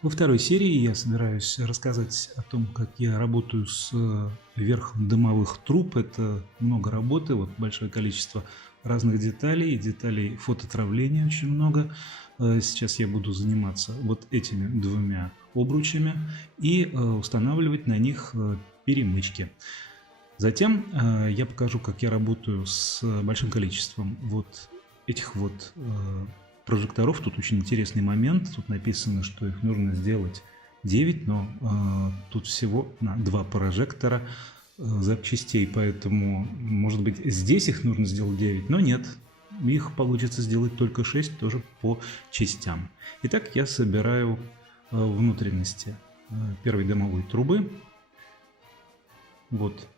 Во второй серии я собираюсь рассказать о том, как я работаю с верхом дымовых труб. Это много работы, вот большое количество разных деталей, деталей фототравления очень много. Сейчас я буду заниматься вот этими двумя обручами и устанавливать на них перемычки. Затем я покажу, как я работаю с большим количеством вот этих вот прожекторов. Тут очень интересный момент. Тут написано, что их нужно сделать 9, но тут всего на 2 прожектора запчастей, поэтому, может быть, здесь их нужно сделать 9, но нет. Их получится сделать только 6, тоже по частям. Итак, я собираю внутренности первой дымовой трубы. Вот.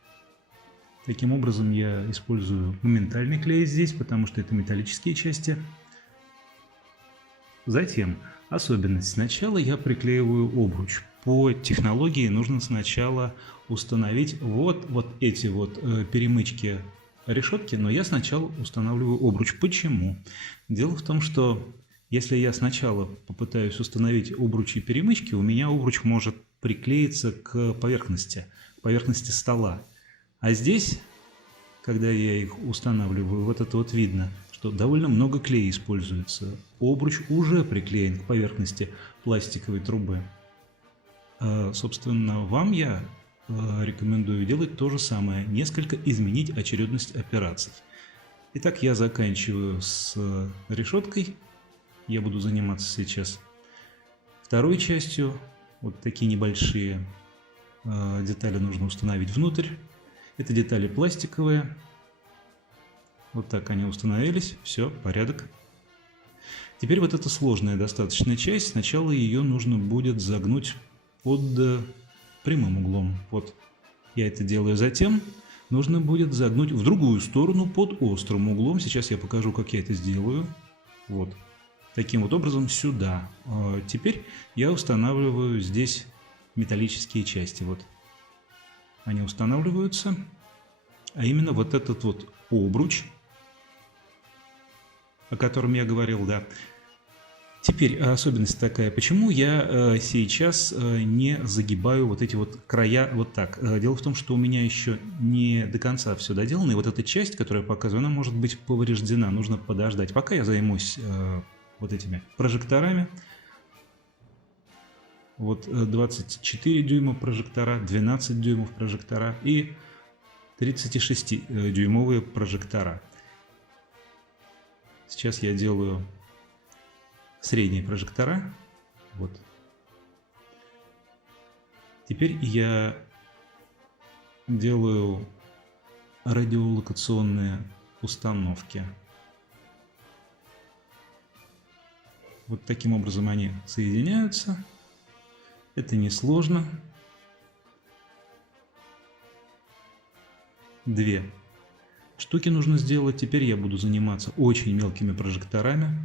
Таким образом я использую моментальный клей здесь, потому что это металлические части. Затем особенность. Сначала я приклеиваю обруч. По технологии нужно сначала установить вот эти вот перемычки решетки, но я сначала устанавливаю обруч. Почему? Дело в том, что если я сначала попытаюсь установить обруч и перемычки, у меня обруч может приклеиться к поверхности стола. А здесь, когда я их устанавливаю, вот это вот видно, что довольно много клея используется. Обруч уже приклеен к поверхности пластиковой трубы. Собственно, вам я рекомендую делать то же самое, несколько изменить очередность операций. Итак, я заканчиваю с решеткой. Я буду заниматься сейчас второй частью. Вот такие небольшие детали нужно установить внутрь. Это детали пластиковые. Вот так они установились. Все, порядок. Теперь вот эта сложная достаточно часть. Сначала ее нужно будет загнуть под прямым углом. Вот я это делаю. Затем нужно будет загнуть в другую сторону под острым углом. Сейчас я покажу, как я это сделаю. Вот. Таким вот образом сюда. Теперь я устанавливаю здесь металлические части. Вот. Они устанавливаются. А именно вот этот вот обруч, о котором я говорил, да. Теперь особенность такая, почему я сейчас не загибаю вот эти вот края вот так. Дело в том, что у меня еще не до конца все доделано, и вот эта часть, которую я показываю, она может быть повреждена, нужно подождать. Пока я займусь вот этими прожекторами. Вот 24 дюйма прожектора, 12 дюймов прожектора и 36-дюймовые прожектора. Сейчас я делаю средние прожектора. Вот. Теперь я делаю радиолокационные установки. Вот таким образом они соединяются. Это несложно. 2 штуки нужно сделать. Теперь я буду заниматься очень мелкими прожекторами.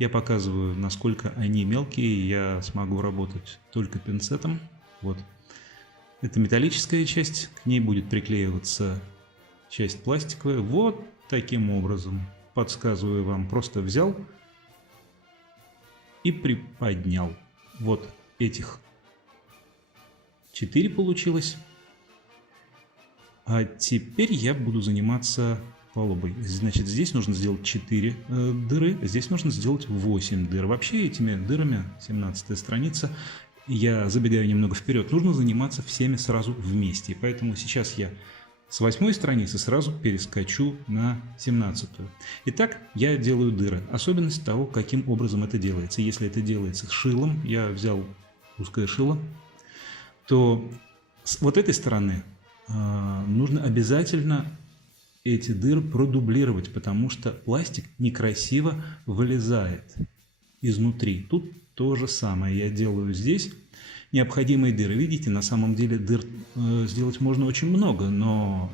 Я показываю, насколько они мелкие. Я смогу работать только пинцетом. Вот. Это металлическая часть. К ней будет приклеиваться часть пластиковая. Вот таким образом. Подсказываю вам. Просто взял и приподнял. Вот этих 4 получилось. А теперь я буду заниматься палубой. Значит, здесь нужно сделать 4 дыры, здесь нужно сделать 8 дыр. Вообще этими дырами, 17 страница, я забегаю немного вперед, нужно заниматься всеми сразу вместе. Поэтому сейчас я с 8 страницы сразу перескочу на 17-ю. Итак, я делаю дыры. Особенность того, каким образом это делается. Если это делается шилом, я взял узкое шило, то с вот этой стороны нужно обязательно эти дыры продублировать, потому что пластик некрасиво вылезает изнутри. Тут то же самое я делаю здесь. Необходимые дыры. Видите, на самом деле дыр сделать можно очень много, но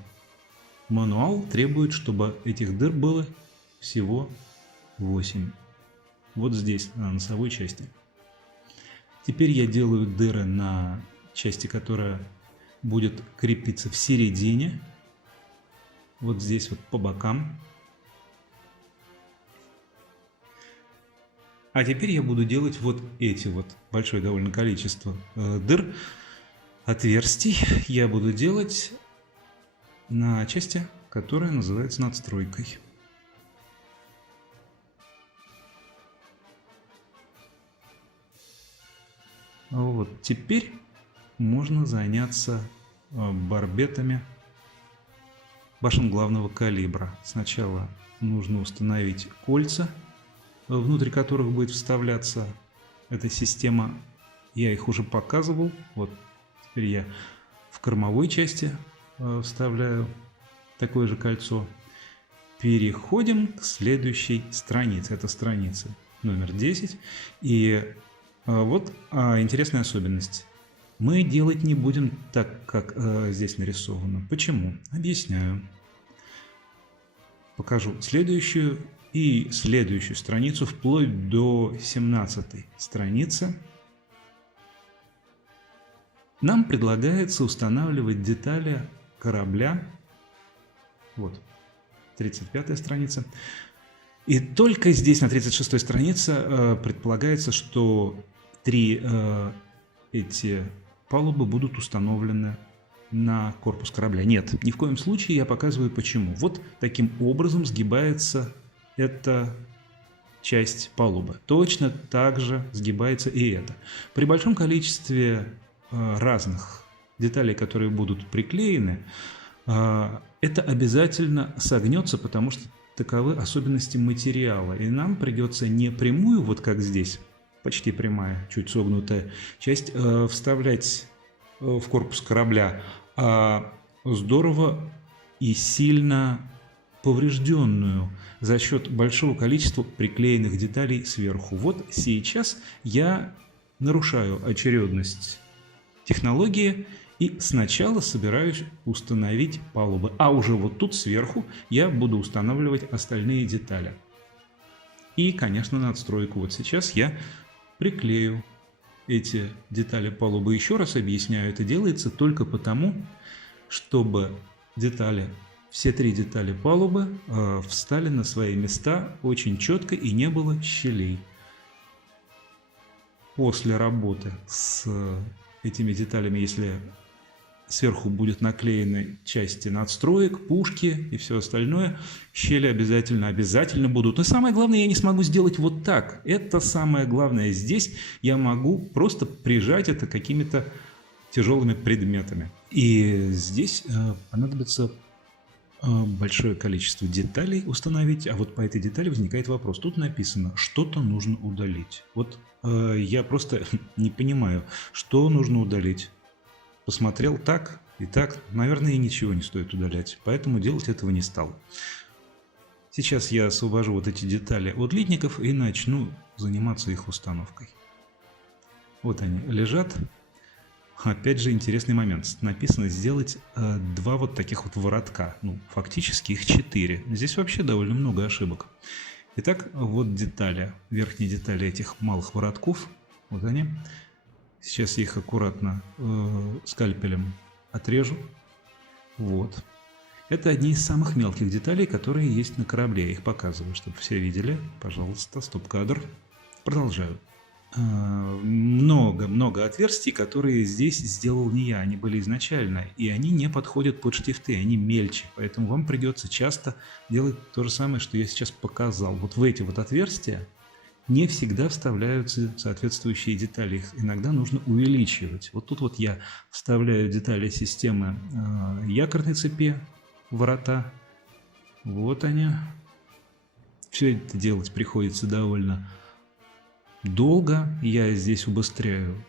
мануал требует, чтобы этих дыр было всего 8. Вот здесь, на носовой части. Теперь я делаю дыры на части, которая будет крепиться в середине. Вот здесь вот по бокам. А теперь я буду делать вот эти вот большое довольно количество дыр, отверстий. Я буду делать на части, которая называется надстройкой. Вот теперь можно заняться барбетами башен главного калибра. Сначала нужно установить кольца, внутрь которых будет вставляться эта система. Я их уже показывал. Вот теперь я в кормовой части вставляю такое же кольцо. Переходим к следующей странице. Это страница номер 10. И вот интересная особенность. Мы делать не будем так, как здесь нарисовано. Почему? Объясняю. Покажу следующую и следующую страницу, вплоть до 17 страницы. Нам предлагается устанавливать детали корабля. Вот, 35 страница. И только здесь, на 36 странице, предполагается, что 3 эти палубы будут установлены на корпус корабля. Нет, ни в коем случае, я показываю почему. Вот таким образом сгибается эта часть палубы. Точно так же сгибается и это. При большом количестве разных деталей, которые будут приклеены, это обязательно согнется, потому что таковы особенности материала. И нам придется не прямую, вот как здесь, почти прямая, чуть согнутая часть, вставлять в корпус корабля, а здорово и сильно поврежденную за счет большого количества приклеенных деталей сверху. Вот сейчас я нарушаю очередность технологии и сначала собираюсь установить палубы, а уже вот тут сверху я буду устанавливать остальные детали. И, конечно, надстройку. Вот сейчас я приклею эти детали палубы. Еще раз объясняю, это делается только потому, чтобы детали, все 3 детали палубы встали на свои места очень четко и не было щелей. После работы с этими деталями, если сверху будет наклеены части надстроек, пушки и все остальное, щели обязательно будут. Но самое главное, я не смогу сделать вот так. Это самое главное. Здесь я могу просто прижать это какими-то тяжелыми предметами. И здесь понадобится большое количество деталей установить. А вот по этой детали возникает вопрос. Тут написано, что-то нужно удалить. Вот я просто не понимаю, что нужно удалить. Посмотрел так и так, наверное, и ничего не стоит удалять, поэтому делать этого не стал. Сейчас я освобожу вот эти детали от литников и начну заниматься их установкой. Вот они лежат. Опять же интересный момент. Написано сделать 2 вот таких вот воротка. Ну, фактически их 4. Здесь вообще довольно много ошибок. Итак, вот детали, верхние детали этих малых воротков. Вот они. Сейчас я их аккуратно скальпелем отрежу. Вот. Это одни из самых мелких деталей, которые есть на корабле. Я их показываю, чтобы все видели. Пожалуйста, стоп-кадр. Продолжаю. Много отверстий, которые здесь сделал не я. Они были изначально. И они не подходят под штифты. Они мельче. Поэтому вам придется часто делать то же самое, что я сейчас показал. Вот в эти вот отверстия не всегда вставляются соответствующие детали. Их иногда нужно увеличивать. Вот тут вот я вставляю детали системы якорной цепи, ворота. Вот они. Все это делать приходится довольно долго. Я здесь убыстряю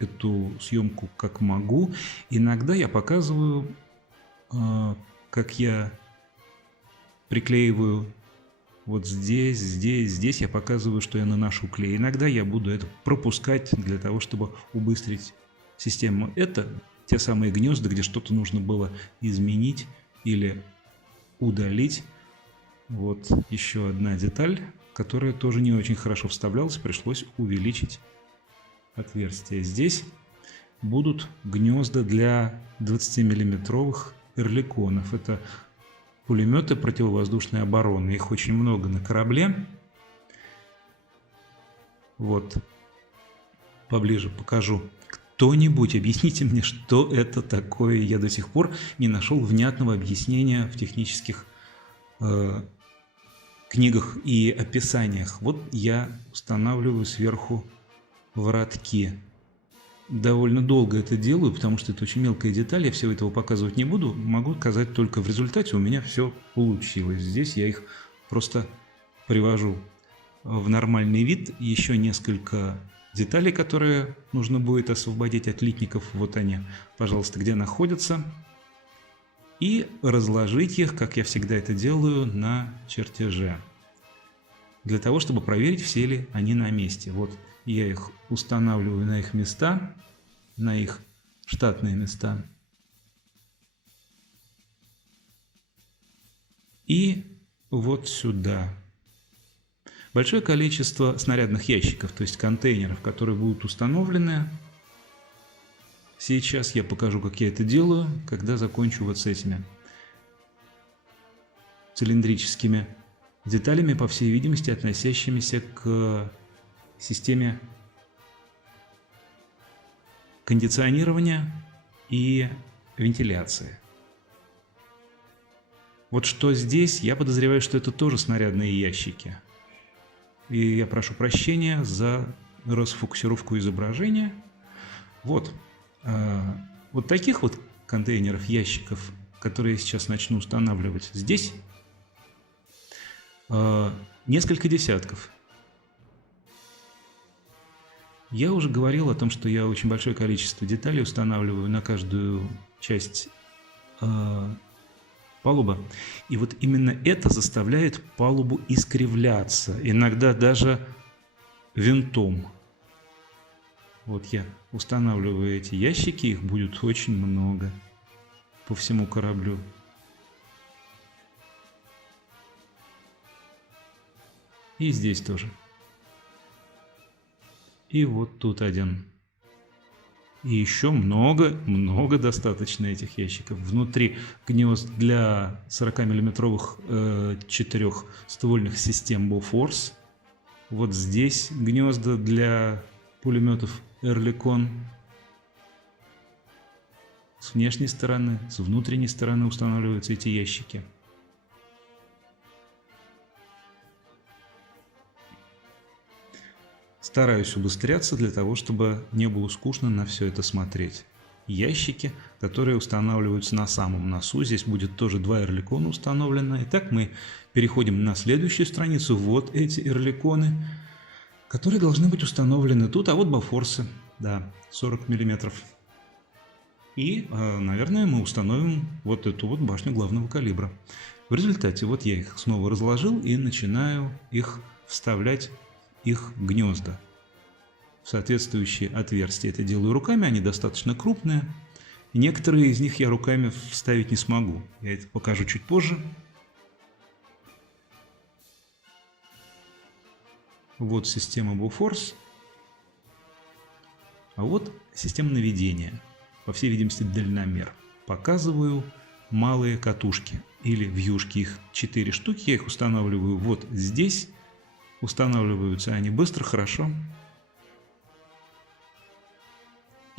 эту съемку как могу. Иногда я показываю, как я приклеиваю. Вот здесь я показываю, что я наношу клей. Иногда я буду это пропускать для того, чтобы убыстрить систему. Это те самые гнезда, где что-то нужно было изменить или удалить. Вот еще одна деталь, которая тоже не очень хорошо вставлялась. Пришлось увеличить отверстие. Здесь будут гнезда для 20-миллиметровых эрликонов. Это пулеметы противовоздушной обороны. Их очень много на корабле. Вот. Поближе покажу. Кто-нибудь объясните мне, что это такое? Я до сих пор не нашел внятного объяснения в технических книгах и описаниях. Вот я устанавливаю сверху воротки. Довольно долго это делаю, потому что это очень мелкая деталь, я всего этого показывать не буду. Могу сказать только в результате у меня все получилось. Здесь я их просто привожу в нормальный вид. Еще несколько деталей, которые нужно будет освободить от литников. Вот они, пожалуйста, где находятся. И разложить их, как я всегда это делаю, на чертеже. Для того, чтобы проверить, все ли они на месте. Вот я их устанавливаю на их места, на их штатные места. И вот сюда. Большое количество снарядных ящиков, то есть контейнеров, которые будут установлены. Сейчас я покажу, как я это делаю, когда закончу вот с этими цилиндрическими деталями, по всей видимости, относящимися к системе кондиционирования и вентиляции. Вот что здесь, я подозреваю, что это тоже снарядные ящики. И я прошу прощения за расфокусировку изображения. Вот. Вот таких вот контейнеров, ящиков, которые я сейчас начну устанавливать здесь, несколько десятков. Я уже говорил о том, что я очень большое количество деталей устанавливаю на каждую часть палубы. И вот именно это заставляет палубу искривляться, иногда даже винтом. Вот я устанавливаю эти ящики, их будет очень много по всему кораблю. И здесь тоже. И вот тут один. И еще много достаточно этих ящиков. Внутри гнезд для 40-мм 4-ствольных систем Bofors. Вот здесь гнезда для пулеметов Oerlikon. С внешней стороны, с внутренней стороны устанавливаются эти ящики. Стараюсь убыстряться для того, чтобы не было скучно на все это смотреть. Ящики, которые устанавливаются на самом носу. Здесь будет тоже 2 Oerlikon установлено. Итак, мы переходим на следующую страницу. Вот эти Oerlikon, которые должны быть установлены тут. А вот Bofors, да, 40 мм. И, наверное, мы установим вот эту вот башню главного калибра. В результате вот я их снова разложил и начинаю их вставлять, их гнезда в соответствующие отверстия. Это делаю руками, они достаточно крупные. Некоторые из них я руками вставить не смогу. Я это покажу чуть позже. Вот система Bofors. А вот система наведения. По всей видимости, дальномер. Показываю малые катушки или вьюшки. Их 4 штуки. Я их устанавливаю вот здесь. Устанавливаются они быстро, хорошо.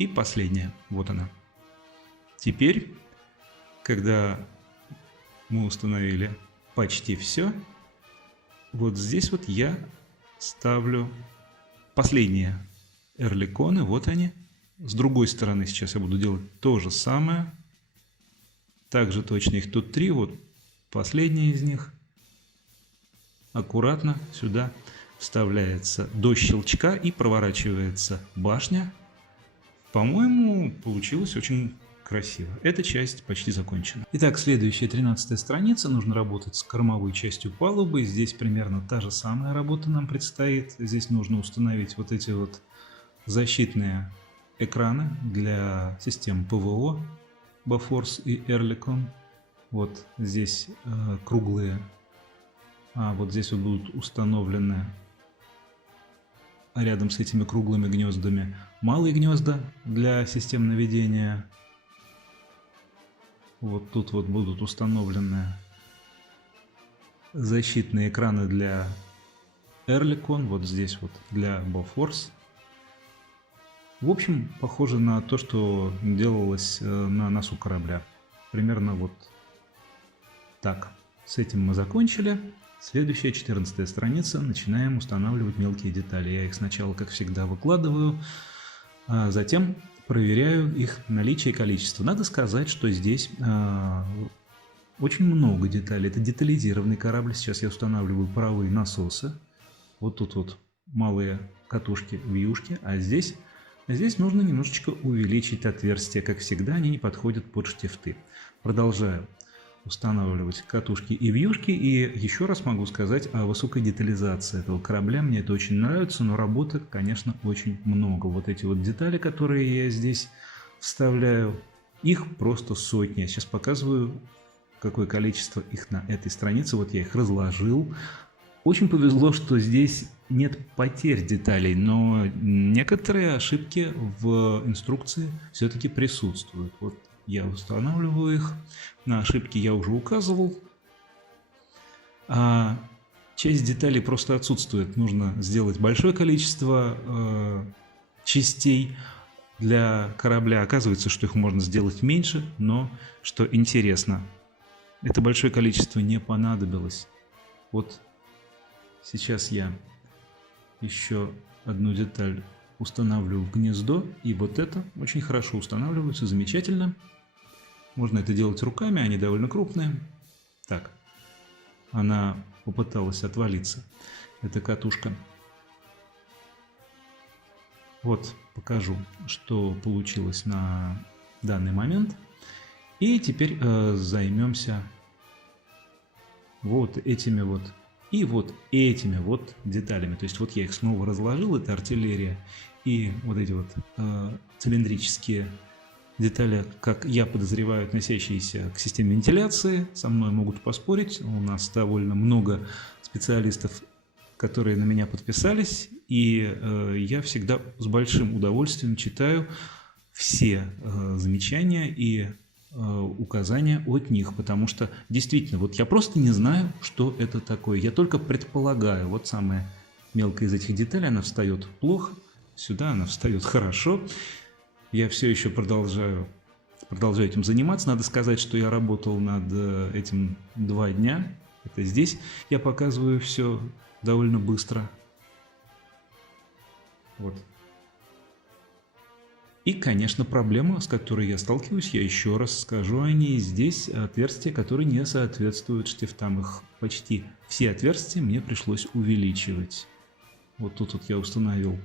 И последняя. Вот она. Теперь, когда мы установили почти все, вот здесь вот я ставлю последние Oerlikon. Вот они. С другой стороны сейчас я буду делать то же самое. Также точно их тут 3. Вот последняя из них. Аккуратно сюда вставляется до щелчка и проворачивается башня. По-моему, получилось очень красиво. Эта часть почти закончена. Итак, следующая 13-я страница. Нужно работать с кормовой частью палубы. Здесь примерно та же самая работа нам предстоит. Здесь нужно установить вот эти вот защитные экраны для систем ПВО Bofors и Oerlikon. Вот здесь круглые. А вот здесь вот будут установлены рядом с этими круглыми гнездами малые гнезда для систем наведения. Вот тут вот будут установлены защитные экраны для Эрликон, вот здесь вот для Bofors. В общем, похоже на то, что делалось на носу корабля. Примерно вот так. С этим мы закончили. Следующая, 14 страница. Начинаем устанавливать мелкие детали. Я их сначала, как всегда, выкладываю, а затем проверяю их наличие и количество. Надо сказать, что здесь очень много деталей. Это детализированный корабль. Сейчас я устанавливаю паровые насосы. Вот тут вот малые катушки, вьюшки, а здесь нужно немножечко увеличить отверстия. Как всегда, они не подходят под штифты. Продолжаю устанавливать катушки и вьюшки. И еще раз могу сказать о высокой детализации этого корабля. Мне это очень нравится, но работы, конечно, очень много. Вот эти вот детали, которые я здесь вставляю, их просто сотни. Я сейчас показываю, какое количество их на этой странице. Вот я их разложил. Очень повезло, что здесь нет потерь деталей, но некоторые ошибки в инструкции все-таки присутствуют. Вот я устанавливаю их. На ошибки я уже указывал. А часть деталей просто отсутствует. Нужно сделать большое количество частей для корабля. Оказывается, что их можно сделать меньше, но, что интересно, это большое количество не понадобилось. Вот сейчас я еще одну деталь устанавливаю в гнездо, и вот это очень хорошо устанавливается, замечательно. Можно это делать руками, они довольно крупные. Так, она попыталась отвалиться, эта катушка. Вот, покажу, что получилось на данный момент. И теперь займемся вот этими вот и вот этими вот деталями. То есть вот я их снова разложил, это артиллерия. И вот эти вот цилиндрические детали, как я подозреваю, относящиеся к системе вентиляции, со мной могут поспорить. У нас довольно много специалистов, которые на меня подписались. И я всегда с большим удовольствием читаю все замечания и указания от них, потому что действительно, вот я просто не знаю, что это такое. Я только предполагаю. Вот самая мелкая из этих деталей, она встает плохо, сюда она встает хорошо. Я все еще продолжаю этим заниматься. Надо сказать, что я работал над этим 2 дня. Это здесь я показываю все довольно быстро. Вот. И, конечно, проблема, с которой я сталкиваюсь, я еще раз скажу о ней. Здесь отверстия, которые не соответствуют штифтам. Их почти все отверстия мне пришлось увеличивать. Вот тут вот я установил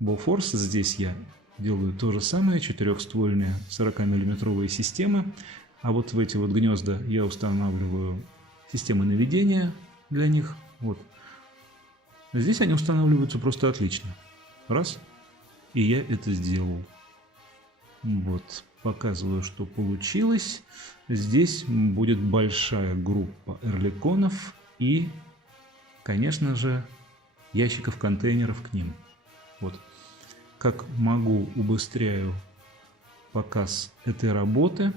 Bofors. Здесь я делаю то же самое. 4-ствольные 40-мм системы. А вот в эти вот гнезда я устанавливаю системы наведения для них. Вот. Здесь они устанавливаются просто отлично. Раз. И я это сделал. Вот, показываю, что получилось. Здесь будет большая группа эрликонов и, конечно же, ящиков контейнеров к ним. Вот. Как могу, убыстряю показ этой работы.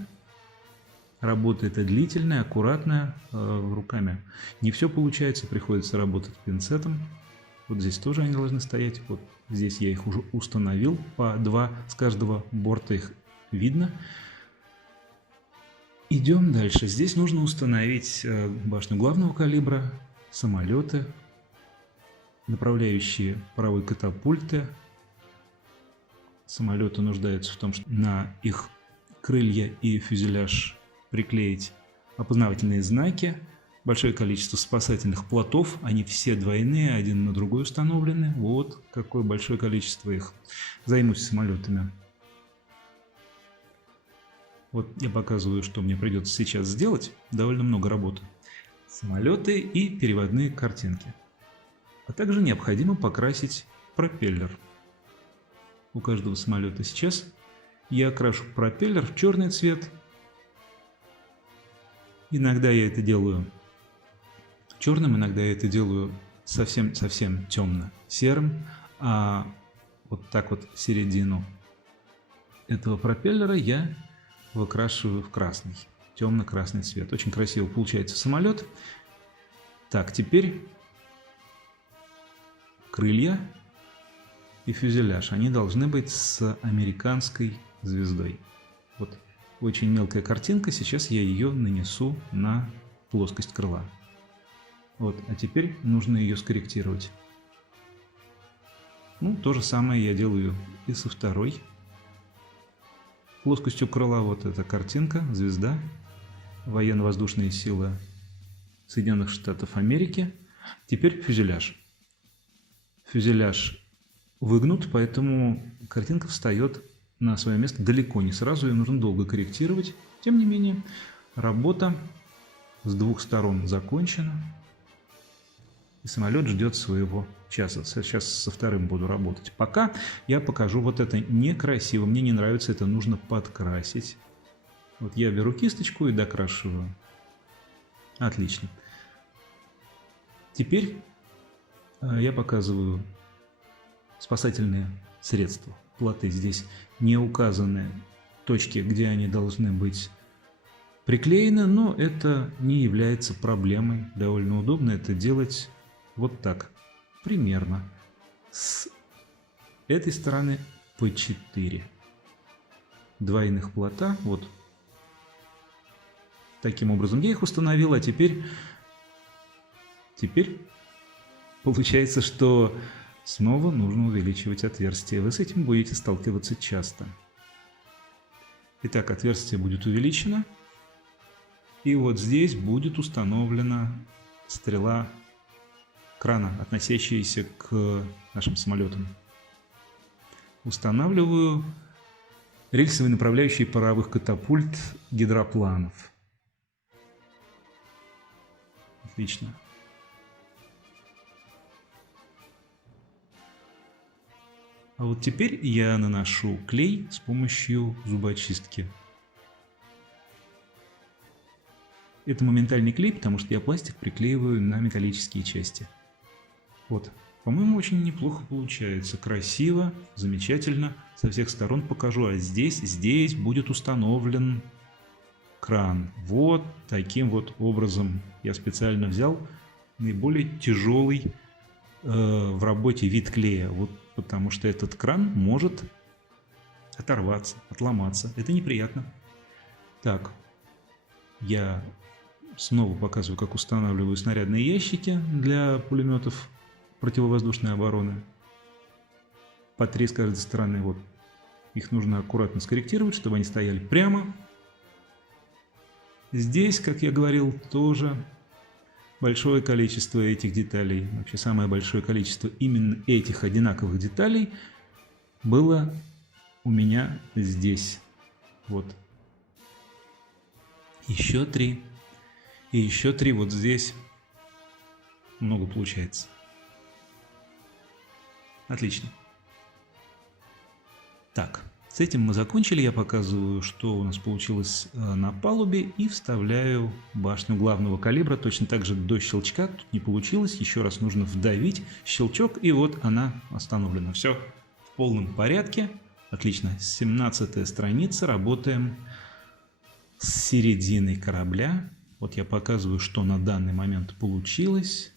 Работа эта длительная, аккуратная, руками не все получается, приходится работать пинцетом. Вот здесь тоже они должны стоять. Вот здесь я их уже установил. По 2 с каждого борта их видно. Идем дальше. Здесь нужно установить башню главного калибра, самолеты, направляющие паровые катапульты. Самолеты нуждаются в том, что на их крылья и фюзеляж приклеить опознавательные знаки. Большое количество спасательных плотов, они все двойные, один на другой установлены. Вот какое большое количество их. Займусь самолетами. Вот я показываю, что мне придется сейчас сделать. Довольно много работы. Самолеты и переводные картинки. А также необходимо покрасить пропеллер. У каждого самолета сейчас я окрашу пропеллер в черный цвет. Иногда я это делаю черным, иногда я это делаю совсем темно-серым, а вот так вот середину этого пропеллера я выкрашиваю в красный, темно-красный цвет. Очень красиво получается самолет. Так, теперь крылья и фюзеляж. Они должны быть с американской звездой. Вот очень мелкая картинка, сейчас я ее нанесу на плоскость крыла. Вот, а теперь нужно ее скорректировать. Ну, то же самое я делаю и со второй плоскостью крыла. Вот эта картинка, звезда, военно-воздушные силы Соединенных Штатов Америки. Теперь фюзеляж. Фюзеляж выгнут, поэтому картинка встает на свое место далеко не сразу, ее нужно долго корректировать. Тем не менее, работа с двух сторон закончена, и самолет ждет своего часа. Сейчас со вторым буду работать. Пока я покажу вот это некрасиво, мне не нравится, это нужно подкрасить. Вот я беру кисточку и докрашиваю. Отлично. Теперь я показываю спасательные средства. Плоты здесь не указаны точки, где они должны быть приклеены, но это не является проблемой. Довольно удобно это делать вот так. Примерно. С этой стороны по 4 двойных плота. Вот. Таким образом я их установил, а теперь получается, что снова нужно увеличивать отверстие. Вы с этим будете сталкиваться часто. Итак, отверстие будет увеличено. И вот здесь будет установлена стрела крана, относящаяся к нашим самолетам. Устанавливаю рельсовый направляющий паровых катапульт гидропланов. Отлично. А вот теперь я наношу клей с помощью зубочистки. Это моментальный клей, потому что я пластик приклеиваю на металлические части. Вот. По-моему, очень неплохо получается. Красиво, замечательно. Со всех сторон покажу. А здесь будет установлен кран. Вот таким вот образом я специально взял наиболее тяжелый в работе вид клея. Вот, потому что этот кран может оторваться, отломаться. Это неприятно. Так, я снова показываю, как устанавливаю снарядные ящики для пулеметов противовоздушной обороны. По 3 с каждой стороны. Вот. Их нужно аккуратно скорректировать, чтобы они стояли прямо. Здесь, как я говорил, тоже большое количество этих деталей. Вообще самое большое количество именно этих одинаковых деталей было у меня здесь. Вот. Еще 3. И еще 3 вот здесь. Много получается. Отлично. Так, с этим мы закончили. Я показываю, что у нас получилось на палубе, и вставляю башню главного калибра. Точно так же до щелчка. Тут не получилось. Еще раз нужно вдавить щелчок, и вот она остановлена. Все в полном порядке. Отлично. 17-я страница. Работаем с серединой корабля. Вот я показываю, что на данный момент получилось.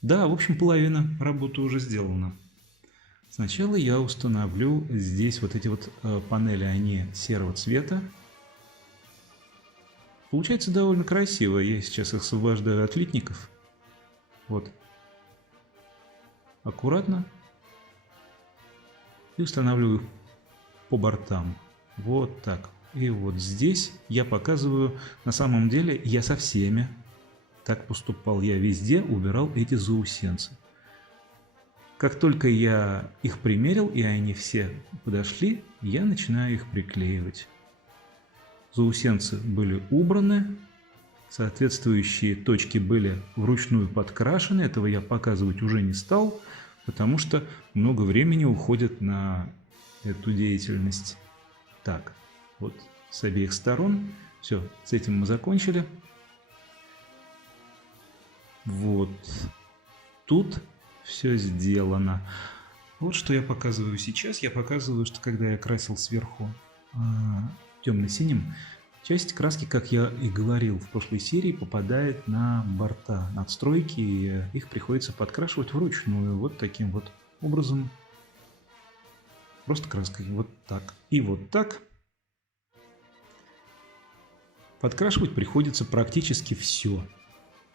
Да, в общем, половина работы уже сделана. Сначала я установлю здесь вот эти вот панели, они серого цвета. Получается довольно красиво. Я сейчас их освобождаю от литников. Вот. Аккуратно. И устанавливаю по бортам. Вот так. И вот здесь я показываю, на самом деле я со всеми так поступал. Я везде убирал эти заусенцы. Как только я их примерил, и они все подошли, я начинаю их приклеивать. Заусенцы были убраны, соответствующие точки были вручную подкрашены. Этого я показывать уже не стал, потому что много времени уходит на эту деятельность. Так, вот с обеих сторон. Все, с этим мы закончили. Вот тут все сделано. Вот что я показываю сейчас. Я показываю, что когда я красил сверху темно-синим, Часть краски, как я и говорил в прошлой серии, попадает на борта надстройки, и их приходится подкрашивать вручную, вот таким вот образом. Просто краской, вот так и вот так. Подкрашивать приходится практически все.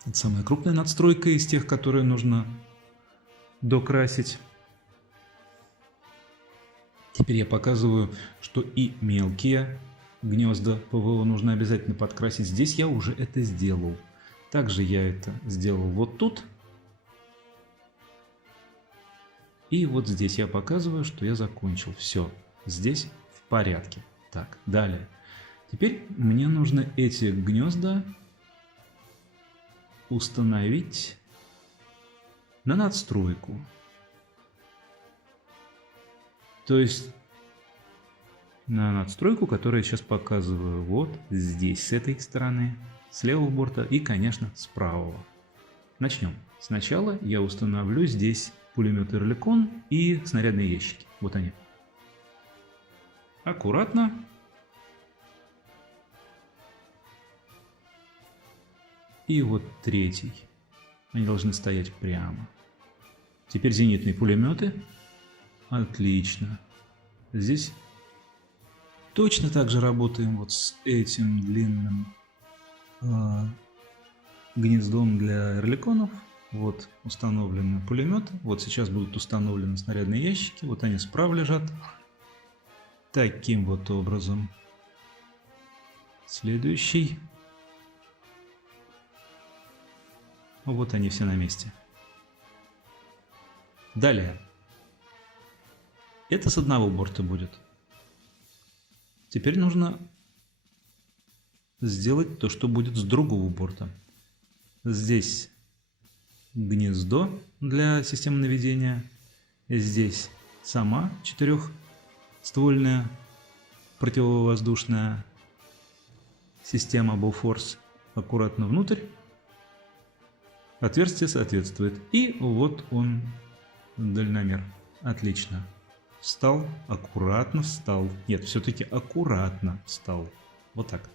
Это самая крупная надстройка из тех, которые нужно докрасить. Теперь я показываю, что и мелкие гнезда ПВО нужно обязательно подкрасить. Здесь я уже это сделал. Также я это сделал вот тут. И вот здесь я показываю, что я закончил. Все, здесь в порядке. Так, далее. Теперь мне нужно эти гнезда установить на надстройку. То есть на надстройку, которую я сейчас показываю вот здесь, с этой стороны, с левого борта и, конечно, с правого. Начнем. Сначала я установлю здесь пулемет Оерликон и снарядные ящики. Вот они. Аккуратно. И вот третий. Они должны стоять прямо. Теперь зенитные пулеметы. Отлично. Здесь точно так же работаем вот с этим длинным гнездом для Оерликонов. Вот установлены пулеметы. Вот сейчас будут установлены снарядные ящики. Вот они справа лежат. Таким вот образом. Следующий. Вот они все на месте. Далее. Это с одного борта будет. Теперь нужно сделать то, что будет с другого борта. Здесь гнездо для системы наведения. Здесь сама четырехствольная противовоздушная система Bofors. Аккуратно внутрь. Отверстие соответствует. И вот он, дальномер. Отлично. Встал, аккуратно встал. Нет, все-таки аккуратно встал. Вот так.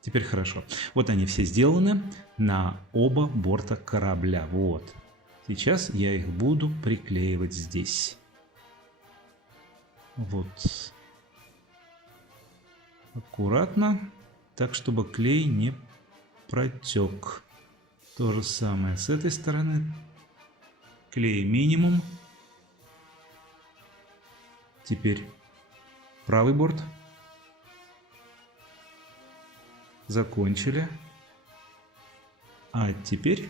Теперь хорошо. Вот они все сделаны на оба борта корабля. Вот. Сейчас я их буду приклеивать здесь. Вот. Аккуратно. Так, чтобы клей не протек. То же самое с этой стороны. Клей минимум. Теперь правый борт. Закончили. А теперь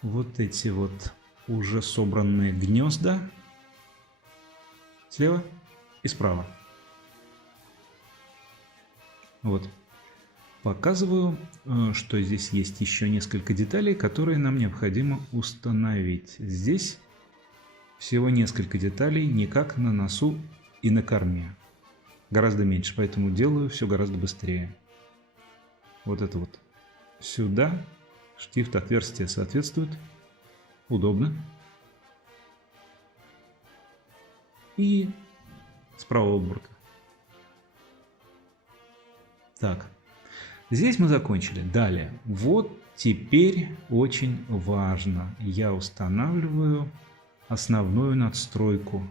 вот эти вот уже собранные гнезда слева и справа. Вот. Показываю, что здесь есть еще несколько деталей, которые нам необходимо установить. Здесь всего несколько деталей, не как на носу и на корме. Гораздо меньше, поэтому делаю все гораздо быстрее. Вот это вот. Сюда штифт отверстия соответствует. Удобно. И с правого борта. Так. Здесь мы закончили. Далее. Вот теперь очень важно. Я устанавливаю основную надстройку.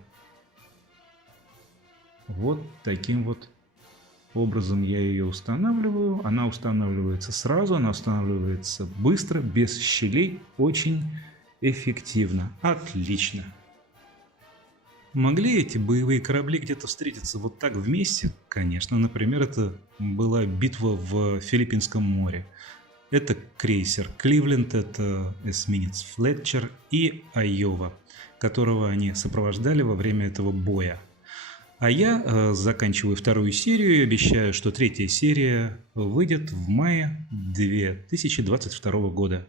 Вот таким вот образом я ее устанавливаю. Она устанавливается сразу, она устанавливается быстро, без щелей, очень эффективно. Отлично. Могли эти боевые корабли где-то встретиться вот так вместе? Конечно, например, это была битва в Филиппинском море. Это крейсер Кливленд, это эсминец Флетчер и Айова, которого они сопровождали во время этого боя. А я заканчиваю вторую серию и обещаю, что третья серия выйдет в мае 2022 года.